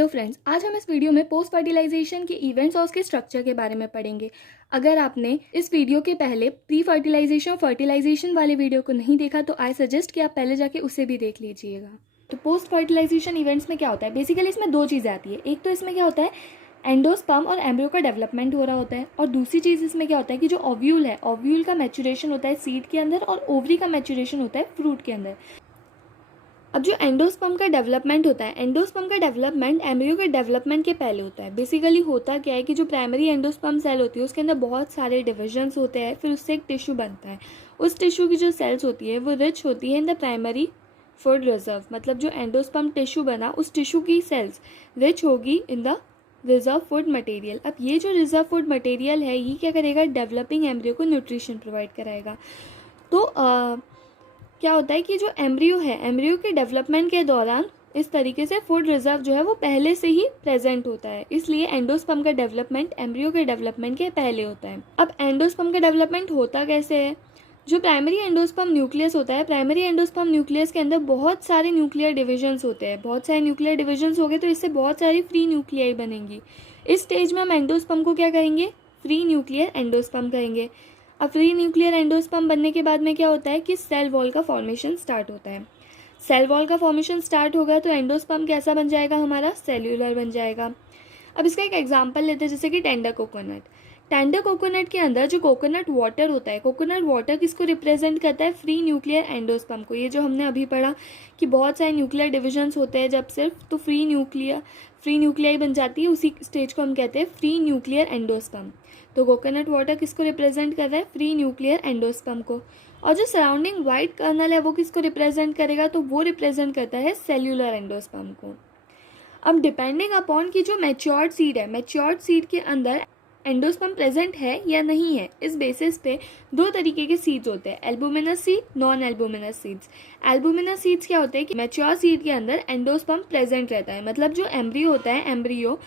Hello friends, आज हम इस वीडियो में पोस्ट फर्टिलाइजेशन के इवेंट्स और उसके स्ट्रक्चर के बारे में पढ़ेंगे। अगर आपने इस वीडियो के पहले प्री फर्टिलाइजेशन और फर्टिलाइजेशन वाले वीडियो को नहीं देखा तो आई सजेस्ट कि आप पहले जाके उसे भी देख लीजिएगा। तो पोस्ट फर्टिलाइजेशन इवेंट्स में क्या होता है, बेसिकली इसमें दो चीज़ें आती है। एक तो इसमें क्या होता है, एंडोस्पर्म और एम्ब्रियो का डेवलपमेंट हो रहा होता है, और दूसरी चीज़ इसमें क्या होता है कि जो ओव्यूल है, ओव्यूल का मैच्योरेशन होता है सीड के अंदर और ओवरी का मैच्योरेशन होता है फ्रूट के अंदर। अब जो एंडोस्पर्म का डेवलपमेंट होता है, एंडोस्पर्म का डेवलपमेंट एम्ब्रियो के डेवलपमेंट के पहले होता है। बेसिकली होता क्या है कि जो प्राइमरी एंडोस्पर्म सेल होती है उसके अंदर बहुत सारे डिविजन्स होते हैं, फिर उससे एक टिश्यू बनता है। उस टिश्यू की जो सेल्स होती है वो रिच होती है in the primary food reserve, मतलब जो एंडोस्पर्म टिश्यू बना उस टिश्यू की सेल्स रिच होगी in the reserve food material. अब ये जो रिजर्व फूड मटेरियल है ये क्या करेगा, डेवलपिंग एम्ब्रियो को न्यूट्रिशन प्रोवाइड कराएगा। तो क्या होता है कि जो एम्ब्रियो है, एम्ब्रियो के डेवलपमेंट के दौरान इस तरीके से फूड रिजर्व जो है वो पहले से ही प्रेजेंट होता है, इसलिए एंडोस्पर्म का डेवलपमेंट एम्ब्रियो के डेवलपमेंट के पहले होता है। अब एंडोस्पर्म का डेवलपमेंट होता कैसे है, जो प्राइमरी एंडोस्पर्म न्यूक्लियस होता है, प्राइमरी एंडोस्पर्म न्यूक्लियस के अंदर बहुत सारे न्यूक्लियर डिविजन्स होते हैं। बहुत सारे न्यूक्लियर डिविजन्स हो गए तो इससे बहुत सारी फ्री न्यूक्लियाई बनेंगी। इस स्टेज में हम एंडोस्पर्म को क्या कहेंगे, फ्री न्यूक्लियर एंडोस्पर्म कहेंगे। अब फ्री न्यूक्लियर एंडोस्पर्म बनने के बाद में क्या होता है कि सेल वॉल का फॉर्मेशन स्टार्ट होता है। सेल वॉल का फॉर्मेशन स्टार्ट होगा तो एंडोस्पर्म कैसा बन जाएगा, हमारा सेल्यूलर बन जाएगा। अब इसका एक एग्जांपल लेते हैं, जैसे कि टेंडर कोकोनट। टेंडर कोकोनट के अंदर जो कोकोनट वाटर होता है, कोकोनट वाटर किसको रिप्रेजेंट करता है, फ्री न्यूक्लियर एंडोस्पर्म को। ये जो हमने अभी पढ़ा कि बहुत सारे न्यूक्लियर डिविजन्स होते हैं जब सिर्फ, तो फ्री न्यूक्लियाई बन जाती है, उसी स्टेज को हम कहते हैं फ्री न्यूक्लियर एंडोस्पर्म। तो कोकोनट वाटर किसको रिप्रेजेंट कर रहा है, फ्री न्यूक्लियर एंडोस्पर्म को। और जो सराउंडिंग वाइट कर्नल है वो किसको रिप्रेजेंट करेगा, तो वो रिप्रेजेंट करता है सेल्यूलर एंडोस्पर्म को। अब डिपेंडिंग अपॉन की जो मैच्योर्ड सीड है, मैच्योर्ड सीड के अंदर एंडोस्पर्म प्रेजेंट है या नहीं है, इस बेसिस पे दो तरीके के सीड्स होते हैं, albuminous seed, non albuminous seeds. Albuminous seeds क्या होते हैं कि मैच्योर सीड के अंदर एंडोस्पर्म प्रेजेंट रहता है, मतलब जो एम्ब्रियो होता है, एम्ब्रियो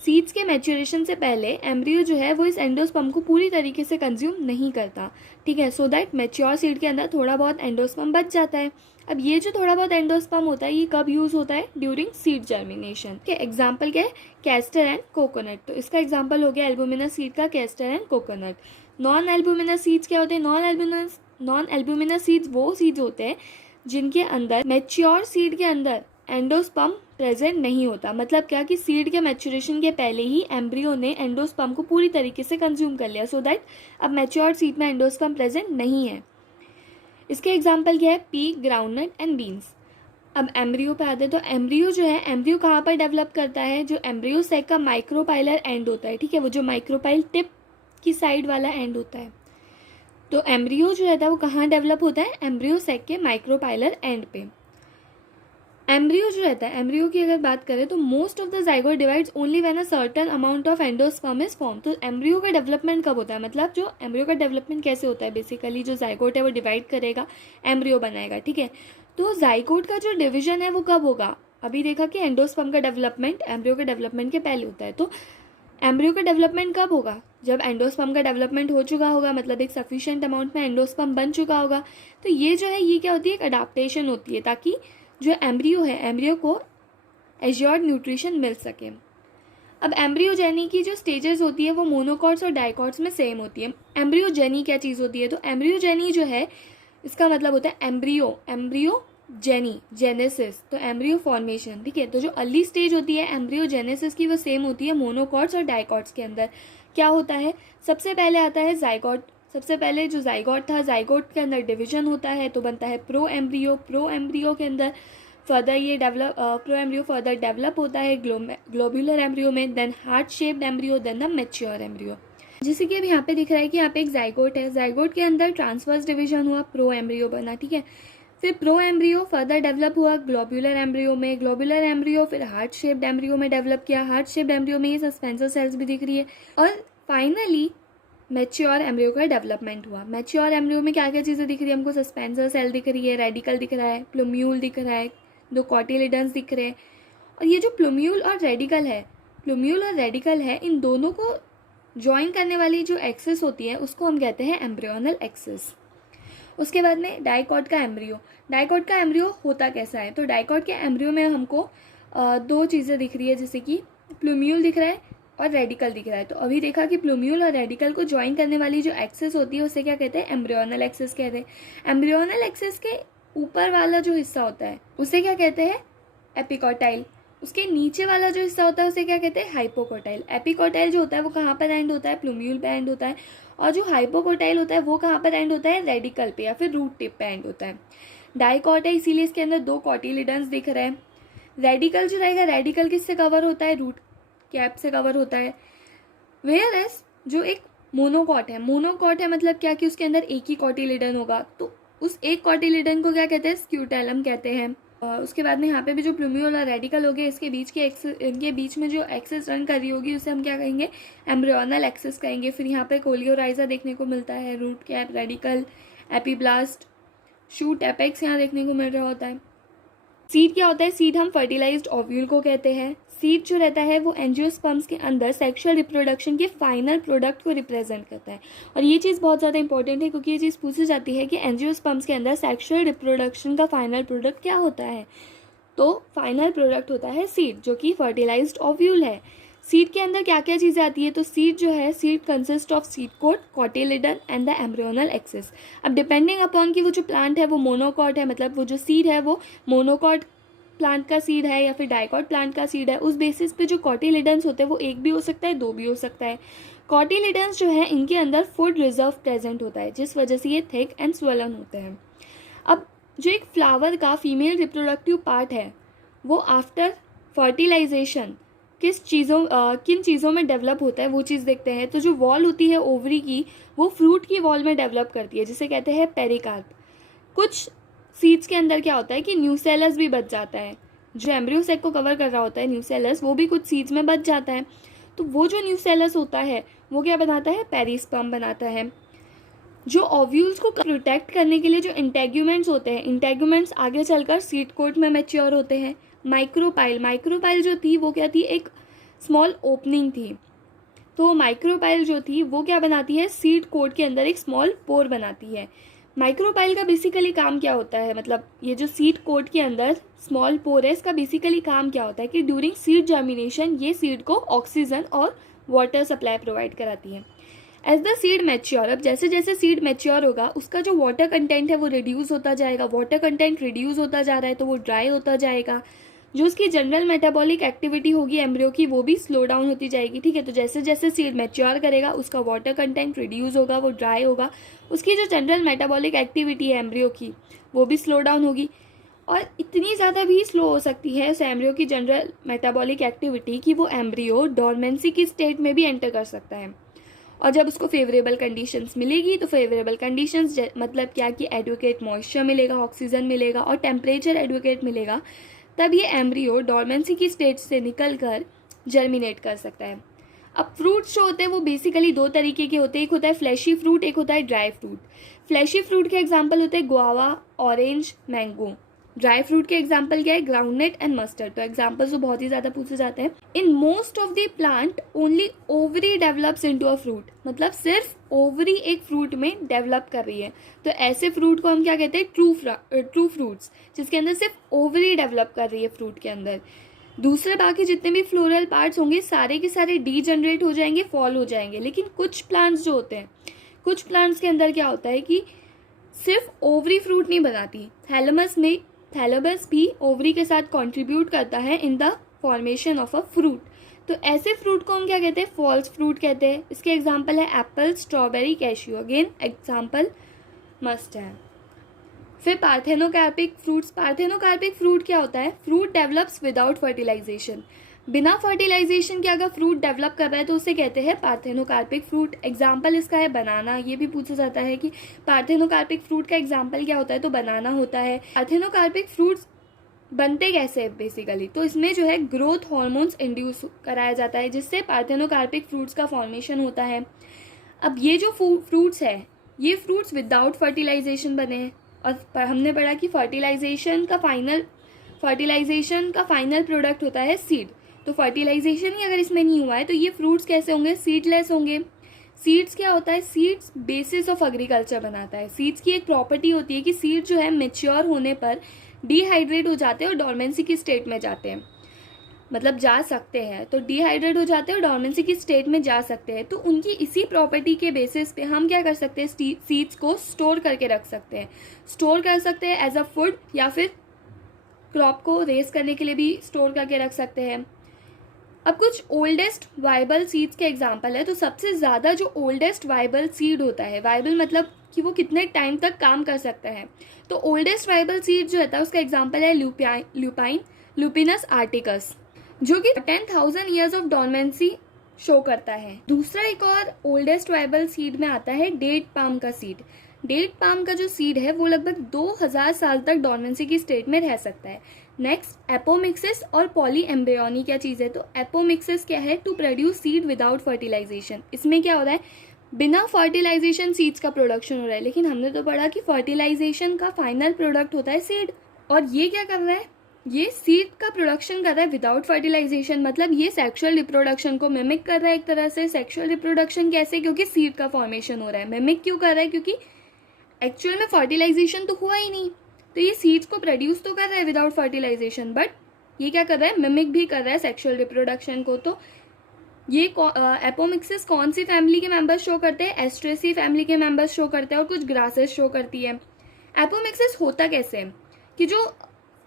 सीड्स के मैच्योरेशन से पहले एम्ब्रियो जो है वो इस एंडोस्पर्म को पूरी तरीके से कंज्यूम नहीं करता, ठीक है। सो दैट मैच्योर सीड के अंदर थोड़ा बहुत एंडोस्पर्म बच जाता है। अब ये जो थोड़ा बहुत एंडोस्पर्म होता है ये कब यूज होता है, ड्यूरिंग सीड जर्मिनेशन के। एग्जाम्पल क्या है, कैस्टर एंड कोकोनट। तो इसका एग्जाम्पल हो गया एल्बुमिनस सीड का castor and coconut. Non albuminous seeds क्या होते हैं, नॉन एल्बुमिनस सीड्स वो सीड्स होते हैं जिनके अंदर मैच्योर सीड के अंदर एंडोस्पर्म प्रेजेंट नहीं होता। मतलब क्या कि सीड के मैच्योरेशन के पहले ही एम्ब्रियो ने एंडोस्पर्म को पूरी तरीके से कंज्यूम कर लिया, सो दैट अब मैच्योर्ड सीड में एंडोस्पर्म प्रेजेंट नहीं है। इसके एग्जाम्पल क्या है, पी, ग्राउंडनट एंड बीन्स। अब एम्ब्रियो पे आते हैं, तो एम्ब्रियो जो है, एम्ब्रियो कहाँ पर डेवलप करता है, जो एम्ब्रियो सेक का माइक्रोपाइलर एंड होता है, ठीक है, वो जो माइक्रोपाइल टिप की साइड वाला एंड होता है। तो एम्ब्रियो जो रहता है वो कहाँ डेवलप होता है, एम्ब्रियो सेक के माइक्रोपाइलर एंड पे। एम्ब्रियो जो रहता है, एम्ब्रियो की अगर बात करें तो most of the zygote divides only when a certain amount of endosperm is form. तो एम्ब्रियो का डेवलपमेंट कब होता है, मतलब जो एम्ब्रियो का डेवलपमेंट कैसे होता है, बेसिकली जो जाइगोट है वो डिवाइड करेगा, एम्ब्रियो बनाएगा, ठीक है। तो जाइगोट का जो डिवीजन है वो कब होगा, अभी देखा कि एंडोस्पर्म का डेवलपमेंट एम्ब्रियो के डेवलपमेंट के पहले होता है। तो एम्ब्रियो का डेवलपमेंट कब होगा, जब एंडोस्पर्म का डेवलपमेंट हो चुका होगा, मतलब एक सफिशिएंट अमाउंट में एंडोस्पर्म बन चुका होगा। तो ये जो है ये क्या होती है, एक अडाप्टेशन होती है, ताकि जो एम्ब्रियो है, एम्ब्रियो को एज्योर्ड न्यूट्रिशन मिल सके। अब एम्ब्रियोजेनी की जो स्टेजेस होती है वो मोनोकॉट्स और डाइकॉट्स में सेम होती है। एम्ब्रियोजेनी क्या चीज़ होती है, तो एम्ब्रियोजेनी जो है इसका मतलब होता है एम्ब्रियोजेनी, जेनेसिस, तो एम्ब्रियो फॉर्मेशन, ठीक है। तो जो अर्ली स्टेज होती है एम्ब्रियोजेनेसिस की वो सेम होती है मोनोकॉट्स और डाइकॉट्स के अंदर। क्या होता है, सबसे पहले आता है जाइगोट। सबसे पहले जो जाइगोट था, जाइगोट के अंदर डिवीजन होता है तो बनता है प्रो एम्ब्रियो। प्रो एम्ब्रियो के अंदर फर्दर ये प्रो एम्ब्रियो फर्दर डेवलप होता है ग्लोब्यूलर एम्ब्रियो में, then heart shaped embryo, then the mature embryo. जैसे कि अब यहाँ पे दिख रहा है कि यहाँ पे एक जाइगोट है, जाइगोट के अंदर ट्रांसवर्स डिवीजन हुआ, प्रो एम्ब्रियो बना, ठीक है। फिर प्रो एम्ब्रियो फर्दर डेवलप हुआ ग्लोब्यूलर एम्ब्रियो में, ग्लोब्यूलर एम्ब्रियो फिर हार्ट शेप्ड एम्ब्रियो में डेवलप किया, हार्ट शेप्ड एम्ब्रियो में ये सस्पेंसर सेल्स भी दिख रही है, और फाइनली मैच्योर एम्ब्रियो का डेवलपमेंट हुआ। मैच्योर एम्ब्रियो में क्या क्या चीज़ें दिख रही है हमको, सस्पेंसर सेल दिख रही है, रेडिकल दिख रहा है, प्लूम्यूल दिख रहा है, दो कॉटिलिडन्स दिख रहे हैं। और ये जो प्लूम्यूल और रेडिकल है, इन दोनों को ज्वाइन करने वाली जो एक्सिस होती है उसको हम कहते हैं एम्ब्रियोनल एक्सिस। उसके बाद में डाइकॉट का एम्ब्रियो। डाइकॉट का एम्ब्रियो होता कैसा है, तो डाइकॉट के एम्ब्रियो में हमको दो चीज़ें दिख रही है, जैसे कि प्लूम्यूल दिख रहा है और रेडिकल दिख रहा है। तो अभी देखा कि प्लूम्यूल और रेडिकल को ज्वाइन करने वाली जो एक्सेस होती है उसे क्या कहते हैं, एम्ब्रियोनल एक्सेस कहते हैं। एम्ब्रियोनल एक्सेस के ऊपर वाला जो हिस्सा होता है उसे क्या कहते हैं, एपिकोटाइल। उसके नीचे वाला जो हिस्सा होता है उसे क्या कहते हैं, हाइपोकोटाइल। एपिकोटाइल जो होता है वो कहाँ पर एंड होता है, प्लूम्यूल पे एंड होता है, और जो हाइपोकोटाइल होता है वो कहाँ पर एंड होता है, रेडिकल पे या फिर रूट टिप पे एंड होता है। डाइकॉट है, इसीलिए इसके अंदर दो कॉटिलिडन्स दिख रहे हैं। रेडिकल जो रहेगा, रेडिकल किससे कवर होता है, रूट कैप से कवर होता है। वेयर एज जो एक मोनोकॉट है, मोनोकॉट है मतलब क्या कि उसके अंदर एक ही कॉटिलिडन होगा, तो उस एक कॉटिलिडन को क्या कहते हैं, स्क्यूटेलम कहते हैं। उसके बाद में यहाँ पे भी जो प्लूम्यूल और रेडिकल हो गए, इसके बीच में जो एक्सेस रन कर रही होगी उसे हम क्या कहेंगे, एम्ब्रियोनल एक्सेस कहेंगे। फिर यहाँ पे कोलियोराइजा देखने को मिलता है, root cap, radical, epiblast, shoot, apex यहाँ देखने को मिल रहा होता है। सीड क्या होता है, सीड हम फर्टिलाइज्ड ओव्यूल को कहते हैं। सीड जो रहता है वो एंजियोस्पर्म्स के अंदर सेक्सुअल रिप्रोडक्शन के फाइनल प्रोडक्ट को रिप्रेजेंट करता है। और ये चीज़ बहुत ज़्यादा इंपॉर्टेंट है, क्योंकि ये चीज़ पूछी जाती है कि एंजियोस्पर्म्स के अंदर सेक्सुअल रिप्रोडक्शन का फाइनल प्रोडक्ट क्या होता है। तो फाइनल प्रोडक्ट होता है सीड, जो कि फर्टिलाइज्ड ओव्यूल है। सीड के अंदर क्या क्या चीज़ें आती है, तो सीड जो है, seed consist of seed coat, cotyledon and the embryonal axis. अब डिपेंडिंग अपॉन कि वो जो प्लांट है वो मोनोकॉट है, मतलब वो जो सीड है वो मोनोकॉट प्लांट का सीड है या फिर डाइकॉट प्लांट का सीड है, उस बेसिस पे जो कॉटिलिडन्स होते हैं वो एक भी हो सकता है, दो भी हो सकता है। कॉटिलिडन्स जो है इनके अंदर फूड रिजर्व प्रेजेंट होता है, जिस वजह से ये थिक एंड स्वेलन होते हैं। अब जो एक फ्लावर का फीमेल रिप्रोडक्टिव पार्ट है वो आफ्टर फर्टिलाइजेशन किन चीज़ों में डेवलप होता है वो चीज़ देखते हैं। तो जो वॉल होती है ओवरी की, वो फ्रूट की वॉल में डेवलप करती है, जिसे कहते हैं पेरिकार्प। कुछ सीड्स के अंदर क्या होता है कि न्यूसेलस भी बच जाता है, जो एम्ब्रियो सेक को कवर कर रहा होता है न्यूसेलस, वो भी कुछ सीड्स में बच जाता है। तो वो जो न्यूसेलस होता है वो क्या बनाता है, पेरिस्पर्म बनाता है। जो ओव्यूल्स को प्रोटेक्ट करने के लिए जो इंटेग्यूमेंट्स होते हैं, इंटेग्यूमेंट्स आगे चलकर सीड कोट में मैच्योर होते हैं। माइक्रोपाइल जो थी वो क्या थी, एक स्मॉल ओपनिंग थी। तो माइक्रोपाइल जो थी वो क्या बनाती है, सीड कोट के अंदर एक स्मॉल पोर बनाती है। माइक्रोपाइल का बेसिकली काम क्या होता है, मतलब ये जो सीड कोट के अंदर स्मॉल पोर है, इसका बेसिकली काम क्या होता है कि ड्यूरिंग सीड जर्मिनेशन ये सीड को ऑक्सीजन और वाटर सप्लाई प्रोवाइड कराती है। एज द सीड मैच्योर, अब जैसे जैसे सीड मैच्योर होगा उसका जो वाटर कंटेंट है वो रिड्यूस होता जाएगा। वाटर कंटेंट रिड्यूस होता जा रहा है तो वो ड्राई होता जाएगा। जो उसकी जनरल मेटाबॉलिक एक्टिविटी होगी एम्ब्रियो की, वो भी स्लो डाउन होती जाएगी। ठीक है, तो जैसे जैसे सीड मैच्योर करेगा उसका वाटर कंटेंट रिड्यूस होगा, वो ड्राई होगा। उसकी जो जनरल मेटाबॉलिक एक्टिविटी है एम्ब्रियो की वो भी स्लो डाउन होगी, और इतनी ज़्यादा भी स्लो हो सकती है उस एम्ब्रियो की जनरल मेटाबॉलिक एक्टिविटी कि वो एम्ब्रियो डॉर्मेंसी की स्टेट में भी एंटर कर सकता है। और जब उसको फेवरेबल कंडीशंस मिलेगी, तो फेवरेबल कंडीशंस मतलब क्या कि एडुकेट मॉइस्चर मिलेगा, ऑक्सीजन मिलेगा और टेम्परेचर एडुकेट मिलेगा, तब ये एम्ब्रियो डॉर्मेंसी की स्टेज से निकलकर जर्मिनेट कर सकता है। अब फ्रूट्स जो होते हैं वो बेसिकली दो तरीके के होते हैं, एक होता है फ्लैशी फ्रूट, एक होता है ड्राई फ्रूट। फ्लैशी फ्रूट के एग्जाम्पल होते हैं guava, orange, mango. Dry fruit के एग्जाम्पल क्या है, ग्राउंडनट एंड मस्टर्ड। तो एग्जाम्पल्स तो बहुत ही ज़्यादा पूछे जाते हैं। In most of the plant only ovary develops into a fruit, मतलब सिर्फ ओवरी एक फ्रूट में डेवलप कर रही है। तो ऐसे फ्रूट को हम क्या कहते हैं, ट्रू फ्रूट्स, जिसके अंदर सिर्फ ओवरी डेवलप कर रही है फ्रूट के अंदर। दूसरे बाकी जितने भी फ्लोरल पार्ट्स होंगे सारे के सारे डीजनरेट हो जाएंगे, फॉल हो जाएंगे। लेकिन कुछ प्लांट्स जो होते हैं, कुछ प्लांट्स के अंदर क्या होता है कि सिर्फ ओवरी फ्रूट नहीं बनाती, थैलेमस भी ओवरी के साथ कंट्रीब्यूट करता है in the formation of a fruit. तो ऐसे फ्रूट को हम क्या कहते हैं, फॉल्स फ्रूट कहते हैं। इसके एग्जाम्पल है Apple, strawberry, cashew. Again example must है। फिर पार्थेनोकार्पिक फ्रूट्स। पार्थेनोकार्पिक फ्रूट क्या होता है, फ्रूट डेवलप्स विदाउट फर्टिलाइजेशन। बिना फर्टिलाइजेशन के अगर फ्रूट डेवलप कर रहा है तो उसे कहते हैं पार्थेनोकार्पिक फ्रूट। एग्जाम्पल इसका है बनाना। ये भी पूछा जाता है कि पार्थेनोकार्पिक फ्रूट का एग्जाम्पल क्या होता है, तो बनाना होता है। पार्थेनोकार्पिक फ्रूट्स बनते कैसे हैं बेसिकली, तो इसमें जो है ग्रोथ हार्मोन्स इंड्यूस कराया जाता है, जिससे पार्थेनोकार्पिक फ्रूट्स का फॉर्मेशन होता है। अब ये जो फ्रूट्स है, ये फ्रूट्स विदाउट फर्टिलाइजेशन बने हैं, और हमने पढ़ा कि फर्टिलाइजेशन का फाइनल प्रोडक्ट होता है सीड। तो फर्टिलाइजेशन ही अगर इसमें नहीं हुआ है तो ये फ्रूट्स कैसे होंगे, सीडलेस होंगे। सीड्स क्या होता है, सीड्स बेसिस ऑफ एग्रीकल्चर बनाता है। सीड्स की एक प्रॉपर्टी होती है कि सीड जो है मेच्योर होने पर डिहाइड्रेट हो जाते हैं और डॉर्मेंसी की स्टेट में जाते हैं। मतलब जा सकते हैं, तो डिहाइड्रेट हो जाते हैं और डॉर्मेंसी की स्टेट में जा सकते हैं। तो उनकी इसी प्रॉपर्टी के बेसिस पे हम क्या कर सकते हैं, सीड्स को स्टोर करके रख सकते हैं। स्टोर कर सकते हैं एज अ फूड, या फिर क्रॉप को रेस करने के लिए भी स्टोर करके रख सकते हैं। अब कुछ ओल्डेस्ट वाइबल सीड्स के एग्जांपल है। तो सबसे ज़्यादा जो ओल्डेस्ट वाइबल सीड होता है, वाइबल मतलब कि वो कितने टाइम तक काम कर सकता है, तो ओल्डेस्ट वाइबल सीड जो होता है उसका एग्जांपल है ल्यूपाइन, लुपिनस आर्टिकस, जो कि 10,000 ईयर्स ऑफ डॉर्मेंसी शो करता है। दूसरा एक और ओल्डेस्ट वाइबल सीड में आता है डेट पाम का सीड। डेट पाम का जो सीड है वो लगभग 2000 साल तक डॉर्मेंसी की स्टेट में रह सकता है। नेक्स्ट एपोमिक्सिस और पॉली एम्ब्रियोनी क्या चीज़ है, तो एपोमिक्सिस क्या है, to produce seed without fertilisation. इसमें क्या हो रहा है, बिना फर्टिलाइजेशन सीड्स का प्रोडक्शन हो रहा है, लेकिन हमने तो पढ़ा कि फर्टिलाइजेशन का फाइनल प्रोडक्ट होता है सीड, और ये क्या कर रहा है, ये सीड का प्रोडक्शन कर रहा है विदाउट फर्टिलाइजेशन। मतलब ये सेक्सुअल रिप्रोडक्शन को मिमिक कर रहा है एक तरह से। सेक्सुअल रिप्रोडक्शन कैसे, क्योंकि सीड का फॉर्मेशन हो रहा है। मिमिक क्यों कर रहा है, क्योंकि एक्चुअल में फर्टिलाइजेशन तो हुआ ही नहीं, तो ये सीड्स को प्रोड्यूस तो कर रहा है विदाउट फर्टिलाइजेशन, बट ये क्या कर रहा है, मिमिक भी कर रहा है सेक्सुअल रिप्रोडक्शन को। तो ये एपोमिक्सिस कौन सी फैमिली के मेंबर्स शो करते हैं, एस्ट्रेसी फैमिली के मेंबर्स शो करते हैं, और कुछ ग्रासेस शो करती है। एपोमिक्सिस होता कैसे है कि जो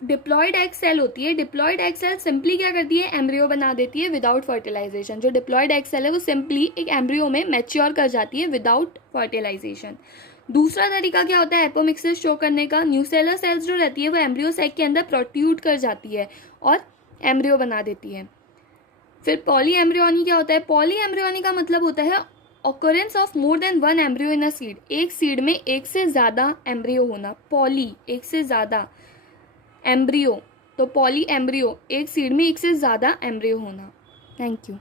डिप्लॉयड एग सेल होती है, डिप्लॉयड एग सेल सिंपली क्या करती है, एम्ब्रियो बना देती है विदाउट फर्टिलाइजेशन। जो डिप्लॉयड एग सेल है वो सिंपली एक एम्ब्रियो में मैच्योर कर जाती है विदाउट फर्टिलाइजेशन। दूसरा तरीका क्या होता है एपोमिक्सिस शो करने का, न्यूसेलर सेल्स जो रहती है वो एम्ब्रियो सैक के अंदर प्रोट्रूड कर जाती है और एम्ब्रियो बना देती है। फिर पॉली एम्ब्रियोनी क्या होता है, पॉली एम्ब्रियोनी का मतलब होता है occurrence of more than one embryo in a seed. एक सीड में एक से ज़्यादा एम्ब्रियो होना, पॉली एक से ज़्यादा, एम्ब्रियो तो पॉली एम्ब्रियो, एक सीड में एक से ज़्यादा एम्ब्रियो होना। Thank you.